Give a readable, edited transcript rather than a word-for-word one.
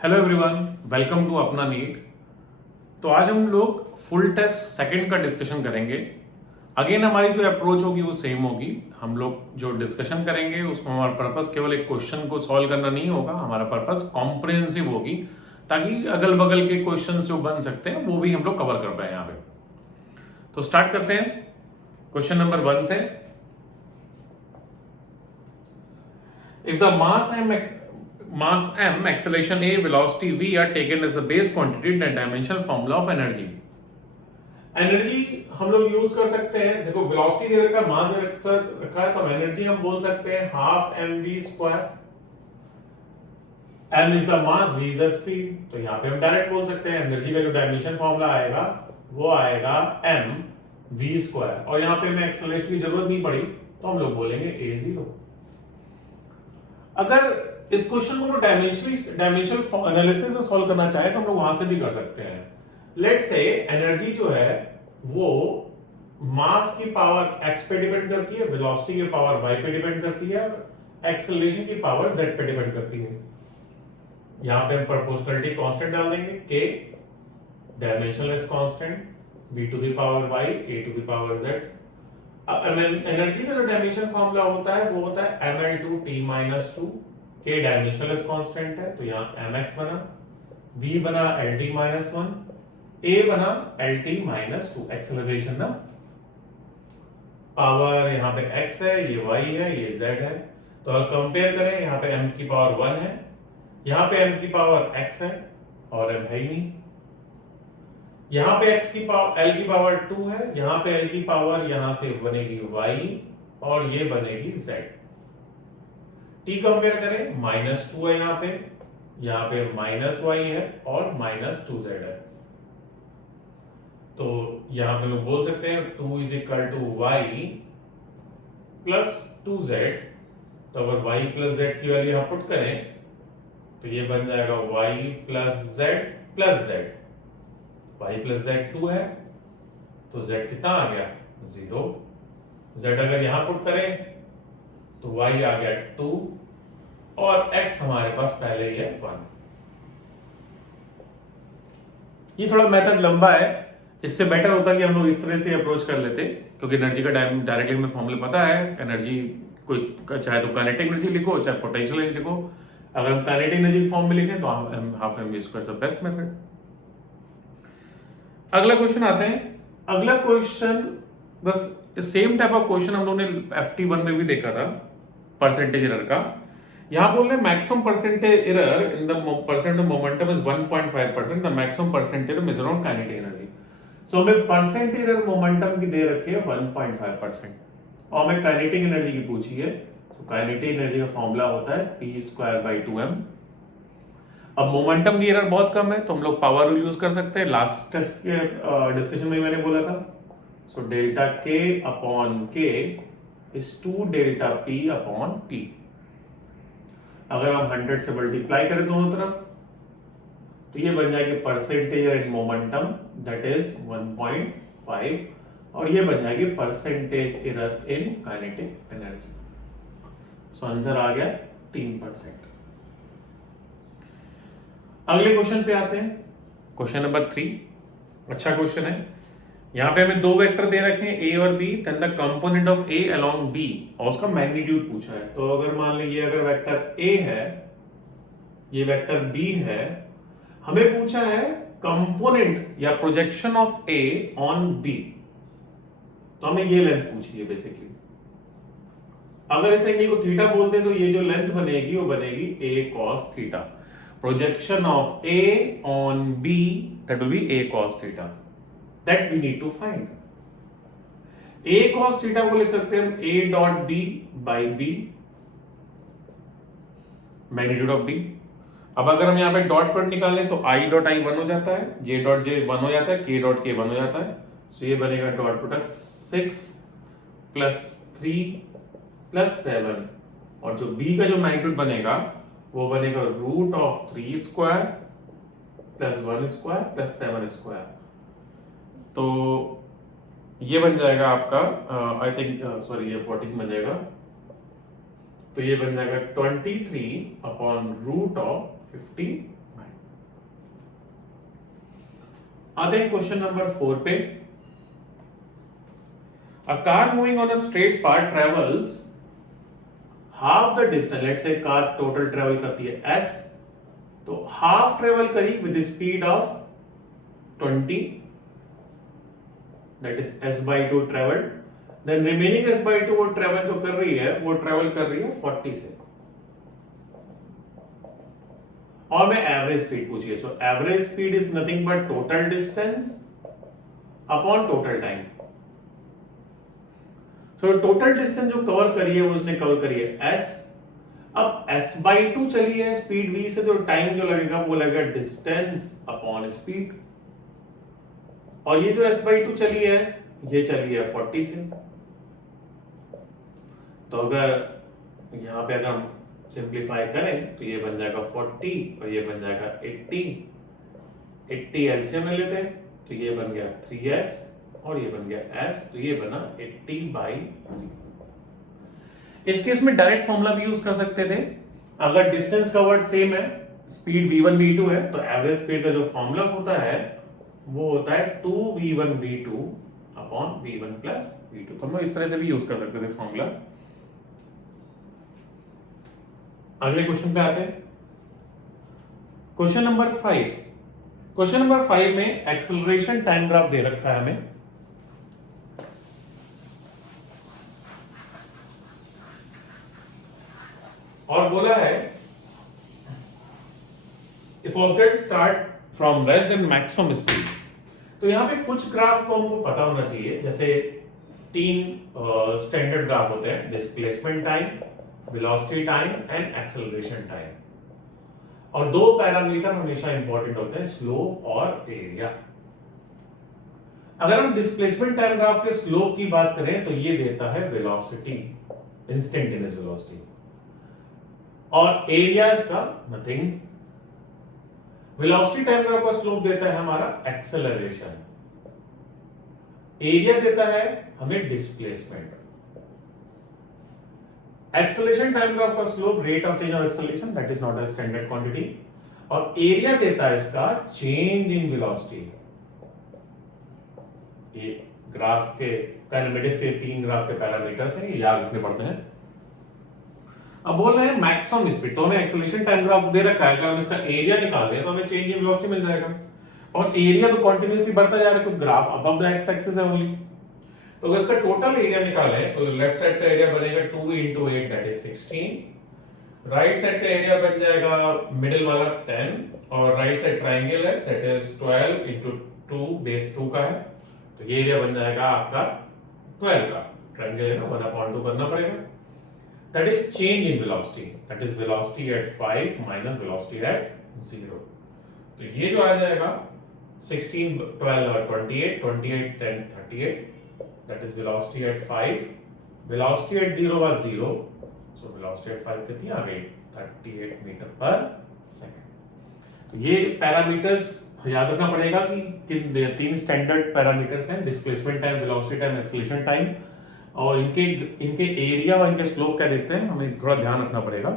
Hello everyone, welcome to अपना NEET. तो आज हम लोग फुल टेस्ट सेकंड का डिस्कशन करेंगे। अगेन हमारी जो अप्रोच होगी वो सेम होगी। हम लोग जो डिस्कशन करेंगे उसमें हमारा पर्पस केवल एक क्वेश्चन को सॉल्व करना नहीं होगा, हमारा पर्पस कॉम्प्रिहेंसिव होगी ताकि अगल बगल के क्वेश्चन जो बन सकते हैं वो भी हम लोग कवर कर पाए यहाँ पे। तो स्टार्ट करते हैं क्वेश्चन नंबर 1 से। If the mass m, acceleration a, velocity v are taken as the base quantity, then dimensional formula of energy। Energy हम लोग यूज कर सकते हैं। देखो वेलोसिटी दे रखा है, मास दे रखा है, तो एनर्जी हम बोल सकते हैं half m v square. M is the mass, v is the speed, तो यहाँ पे हम डायरेक्ट बोल सकते हैं एनर्जी का जो डायमेंशन फॉर्मूला आएगा वो आएगा एम वी स्क्वायर। और यहाँ पे मैं एक्सेलरेशन की जरूरत नहीं पड़ी तो हम लोग बोलेंगे ए जीरो। अगर इस क्वेश्चन को डायमेंशनल एनालिसिस से सॉल्व करना चाहे तो हम लोग वहां से भी कर सकते हैं। लेट्स से एनर्जी जो है वो मास की पावर x पे डिपेंड करती है, वेलोसिटी की पावर y पे डिपेंड करती है, एक्सेलरेशन की पावर z पे डिपेंड करती है। यहां पे हम प्रोपोर्शनलिटी कांस्टेंट डाल देंगे, k dimensionless constant, v to the power y a to the power z। अब एनर्जी का जो डायमेंशन फॉर्मूला होता है वो होता है ml2t-2। k डायमेंशनलेस कांस्टेंट है तो यहाँ mx बना, v बना lt-1, a बना lt-2। एक्सेलरेशन ना, पावर यहाँ पे x है, ये y है, ये z है। तो अगर कंपेयर करें यहाँ पे m की पावर 1 है, यहाँ पे m की पावर x है और m है ही नहीं। यहाँ पे x की पावर l की पावर 2 है, यहाँ पे l की पावर यहाँ से बनेगी y और ये बनेगी z। t कंपेयर करें, -2 है यहाँ पे -y है और -2z है। तो यहाँ पे लोग बोल सकते हैं 2 is equal to y plus 2z। तो अगर y प्लस z की वैल्यू यहाँ पुट करें तो ये बन जाएगा y plus z plus z। y plus z 2 है तो z कितना आ गया 0। z अगर यहां पुट करें तो y आ गया 2 और x हमारे पास पहले ही है 1। ये थोड़ा मेथड लंबा है, इससे बेटर होता कि हम लोग इस तरह से अप्रोच कर लेते, क्योंकि एनर्जी का टाइम डायरेक्टली हमें फॉर्मूला पता है। एनर्जी कोई चाहे तो काइनेटिक एनर्जी लिखो चाहे पोटेंशियल एनर्जी लिखो। अगर हम काइनेटिक एनर्जी फॉर्म में लिखें तो half m v square is the best method. अगला क्वेश्चन आते हैं। अगला क्वेश्चन बस सेम टाइप ऑफ क्वेश्चन हम लोगों ने FT1 में भी देखा था, परसेंटेज एरर का। यहां बोल रहे हैं maximum percentage error in the percent of momentum is 1.5%, the maximum percentage error measure on kinetic energy. So हमें परसेंटेज एरर मोमेंटम की दे रखी है 1.5% और हमें काइनेटिक एनर्जी की पूछी है। तो काइनेटिक एनर्जी का फॉर्मूला होता है p²/2m। अब मोमेंटम की एरर बहुत कम है तो हम लोग पावर रूल यूज कर सकते हैं। लास्ट टेस्ट के डिस्कशन में मैंने बोला था, so delta k upon k is 2 delta p upon p। अगर हम 100 से मल्टीप्लाई करें दोनों तरफ तो ये बन जाएगी percentage in momentum that is 1.5 और ये बन जाएगी percentage error in kinetic energy. So answer आ गया 3%। अगले क्वेश्चन पे आते हैं, क्वेश्चन नंबर 3। अच्छा क्वेश्चन है। यहां पे हमें दो वेक्टर दे रखे हैं a और b, then the component of a along b और उसका मैग्नीट्यूड पूछा है। तो अगर मान लीजिए अगर वेक्टर a है, ये वेक्टर b है, हमें पूछा है कंपोनेंट या projection of a on b, तो हमें ये लेंथ पूछी है बेसिकली। अगर इस एंगल को थीटा बोलते हैं तो ये जो लेंथ बनेगी वो बनेगी a cos theta. Projection of A on B, that will be A cos theta. That we need to find. A cos theta को लिख सकते हैं हम A dot B by B, magnitude of B। अब अगर हम यहाँ पे डॉट प्रोडक्ट निकालें तो I dot I 1 हो जाता है, J dot J 1 हो जाता है, K dot K 1 हो जाता है। सो ये बनेगा डॉट प्रोडक्ट 6 प्लस 3 प्लस 7 और जो B का जो मैग्नीट्यूड बनेगा वो बनेगा root of 3 square plus 1 square plus 7 square. तो ये बन जाएगा आपका आई थिंक सॉरी ये 14 बन जाएगा। तो ये बन जाएगा 23 अपॉन रूट ऑफ 59। आते हैं क्वेश्चन नंबर 4 पे। A car moving on a straight path travels half the distance, let's say car total travel करती है s, तो हाफ ट्रेवल करी with speed of 20, that is s/2 travel, then remaining s/2 वो travel जो कर रही है वो ट्रेवल कर रही है 40 से, और मैं एवरेज स्पीड पूछी है। So average speed is nothing but total distance upon total time. So total distance जो कवर करी है वो उसने कवर करी है s, अब s/2 चली है स्पीड v से, तो टाइम जो लगेगा वो लगेगा डिस्टेंस अपॉन स्पीड, और ये जो s/2 चली है ये चली है 40 से, तो अगर यहां पे अगर हम सिंप्लीफाई करें तो ये बन जाएगा 40 और ये बन जाएगा 80 एलसीएम में लेते हैं तो ये बन गया 3s और ये बन गया s, तो ये बना 80/3। इस केस में डायरेक्ट फॉर्मूला भी यूज कर सकते थे। अगर डिस्टेंस कवर्ड सेम है, स्पीड v1 v2 है, तो एवरेज स्पीड का जो फॉर्मूला होता है वो होता है 2v1 v2 upon v1 plus v2। तो हम इस तरह से भी यूज कर सकते थे फॉर्मूला। अगले क्वेश्चन पे आते हैं, क्वेश्चन नंबर 5। क्वेश्चन नंबर 5 में एक्सेलरेशन टाइम ग्राफ दे रखा है हमें, और बोला है if object start from less than maximum speed. तो यहां पे कुछ ग्राफ को हमको पता होना चाहिए, जैसे 3 स्टैंडर्ड ग्राफ होते हैं, displacement time, velocity time and acceleration time, और 2 पैरामीटर हमेशा इंपॉर्टेंट होते हैं, स्लोप और एरिया। अगर हम डिस्प्लेसमेंट टाइम ग्राफ के स्लोप की बात करें तो ये देता है वेलोसिटी, इंस्टेंटेनियस वेलोसिटी, और एरिया इसका नथिंग। वेलोसिटी टाइम ग्राफ का स्लोप देता है हमारा एक्सेलरेशन, एरिया देता है हमें डिस्प्लेसमेंट। एक्सेलरेशन टाइम ग्राफ का slope rate of change of acceleration, that is not a standard quantity, और एरिया देता है इसका चेंज इन वेलोसिटी। ये ग्राफ के काइनेमेटिक्स के 3 ग्राफ के पैरामीटर्स हैं, ये याद रखने पड़ते हैं। अब बोल रहे हैं मैक्सिमम स्पीड, तो हमें एक्सेलरेशन टाइम ग्राफ दे रखा है, अगर हम इसका एरिया निकाल दें तो हमें चेंज इन वेलोसिटी मिल जाएगा, और एरिया तो कंटीन्यूअसली बढ़ता जा रहा है, graph above the x axis है ओनली। तो अगर इसका टोटल एरिया निकालें तो लेफ्ट साइड का एरिया बनेगा 2 into 8 that is 16, right side का एरिया बन जाएगा मिडिल वाला 10, और राइट साइड ट्रायंगल है दैट इज 12 into 2 बेस 2 का है, तो ये एरिया बन जाएगा आपका 12 का, ट्रायंगल है ना 1/2 करना पड़ेगा, that is change in velocity, that is velocity at 5 minus velocity at 0। तो ये जो आ जाएगा 16 12 और 28 28 10 38, that is velocity at 5, velocity at 0 was 0, so velocity at 5 कितनी आ गई 38 मीटर पर सेकंड। तो ये पैरामीटर्स याद रखना पड़ेगा कि किन 3 स्टैंडर्ड पैरामीटर्स हैं, displacement time, velocity time, acceleration time, और इनके एरिया और इनके स्लोप क्या देते हैं हमें थोड़ा ध्यान रखना पड़ेगा।